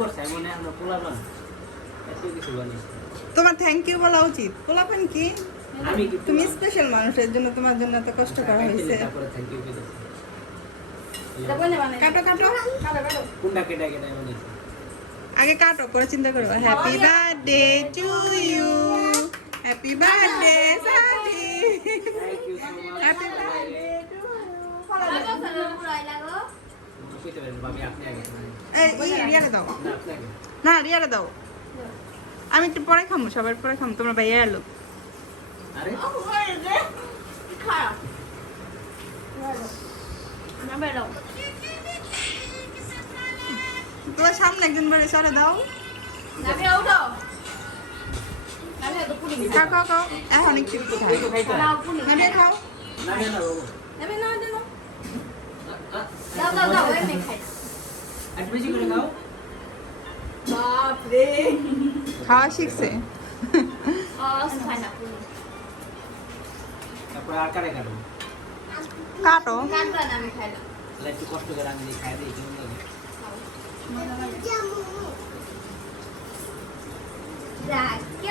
করছে মনে আমরা পোলাপান এত কিছু বানিয়েছি তোমার থ্যাংক ইউ বলা উচিত। পোলাপান কি আমি তুমি স্পেশাল মানুষের জন্য তোমার জন্য এত কষ্ট করা হয়েছে। তারপরে থ্যাংক ইউ বলেছি কাটো কাটো কোনটা কেটে কেটে বানিয়েছি আগে কাটো পরে চিন্তা করো। Happy birthday to you, happy birthday Sadi, thank you so much happy birthday to বুঝতে পারেন ভাবি আপনি আগে এই রিয়ারে দাও না আপনি আগে না রিয়ারে দাও। আমি একটু পরে খামো, সবার পরে খামো। তোমরা ভাইয়া এলো। আরে তোমার সামনে একজন বলে সরে দাও। খাও খাও খাও, এখন একটু একটু খাও। তো খাইতে হয়। নেবে খাও। না না না বাবু একটু বেশি করে খাও খাওয়া শিখছে। তারপর আর কারে কাটো কাটো। তাহলে একটু কষ্ট করে আমি খাই দিই কেমন লাগে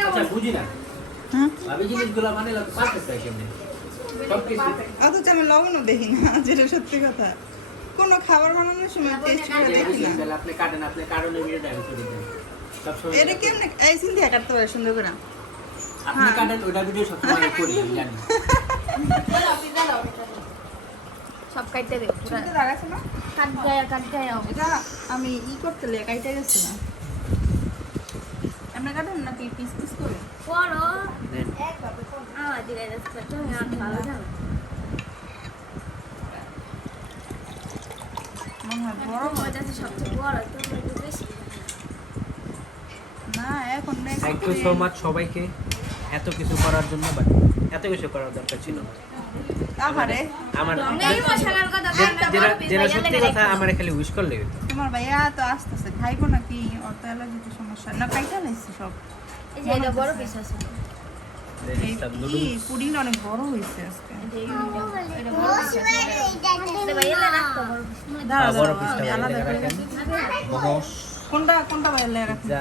আচ্ছা বুঝি না হ্যাঁ ভাবি জিনিসগুলো মানে পারফেক্ট হয় কেমনে সবকিছু অথচ আমি লবণও দেখি না, যেটা সত্যি কথা। কোনো খাবার বানানোর সময় টেস্ট করে দেখি না। তাহলে আপনি কাটেন আপনি কারণে ভিডিওটা আমি করে দেন সবসময় এটা কেমনে এই সিন্ধিয়া কাটতে পারে সুন্দর করে? আপনি কাটেন ওটা ভিডিও সবসময় আমি করি আমি জানি সব কাটতে দে পুরো শুনতে লাগাছে না? কাট গায়া এটা আমি করতে লেগে কাইটে গেছি না। আমরা কাটেন নাকি পিস পিস করে? বড় দেন আওয়াজ দিলে যাচ্ছে তো না ভালো যাবে মনে হয় বড় হয়। ওটা তো সবচেয়ে বড় তো একটু বেশি না এখন next thank you so much সবাইকে এত কিছু করার জন্য বাট এত কিছু করার দরকার ছিল না আমারে আমার এই মশলার কথা যেটা সত্যি কথা আমার খালি উইশ করলে হতো তোমার ভাইয়া তো আসতেছে, খাইবো নাকি? ওর তো অ্যালার্জিতে সমস্যা না, কাইটা লাইছি সব। এই যে এটা বড় পিস আছে এই পুডিং অনেক বড় হয়েছে আজকে। এটা বড় পিস আছে এটা ভাইয়া রাখতো বড় পিস দাঁড়াও বড় দাঁড়াও, পিসটা আমি আলাদা করে রাখেন রাখি। মোমোস কোনটা কোনটা ভাইয়া রাখি? যা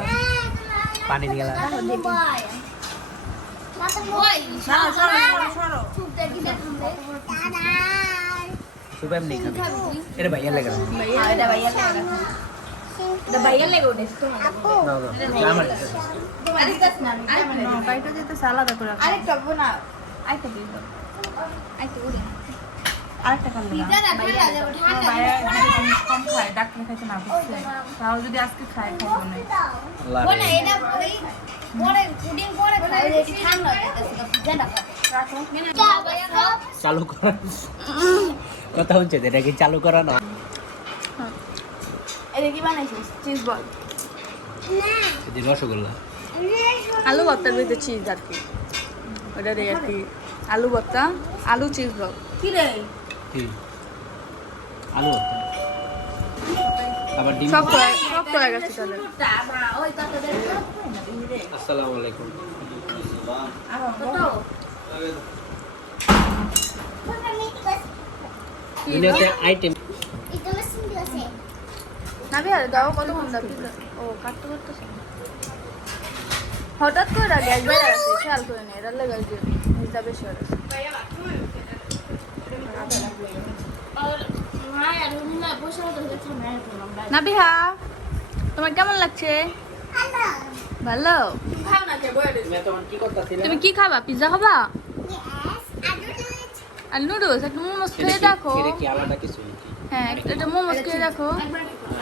পানি দিয়ে লাগা না সরো সরো সরো। সুপ এমনি খাবে এটা ভাইয়া লাগে না এটা ভাইয়া লাগা এটা ভাইয়া লাগা ওটা তো না না আমার আরেকটা না না, কাইটা যেতেছে আলাদা করে রাখো। আরেকটা বোনা আরেকটা দিই আরেকটা উড়ি আরেকটা খাবো না। ভাইয়া যাবে ঠান্ডা ভাইয়া যদি জিনিস কম খায়, ডাক্তার খাইতে না বুঝছে। তাও যদি আজকে খায়, খাবো না। আল্লাহ বোনা এটা পরে পুডিং পরে খাই এটা ঠান্ডা হয়ে যাচ্ছে পিজাটা রাখো। চা ভাইয়া খাও চালু করা কথা হচ্ছে এটা কি চালু করা না এটা কি বানাইছিস চিজ বল এটি রসগোল্লা আলু ভর্তার ভিতরে চিজ আর কি, ওটা রে আর কি। আলু ভর্তা, আলু চিজ বল। কি রে কি আলু ভর্তা আবার ডিম সব তো হয়ে গেছে তাহলে। বাবা ওই কত দেন আসসালামু আলাইকুম কত দুনিয়াতে আইটেম নাবি আর দাও কত ঘন্টা দাবি ও কাটতে করতেছ হঠাৎ করে গ্যাস বেড়ে গেছে খেয়াল করে নে এটা লেগে গেছে হিসাব বেশি হয়ে গেছে নাবিহা তোমার কেমন লাগছে? ভালো। তুমি তখন কি করতেছিলে তুমি কি খাবা? পিৎজা খাবা আর নুডলস? একটা মোমোস খেয়ে দেখো। এটা কি আলাদা কিছু নাকি হ্যাঁ এটা মোমোস খেয়ে দেখো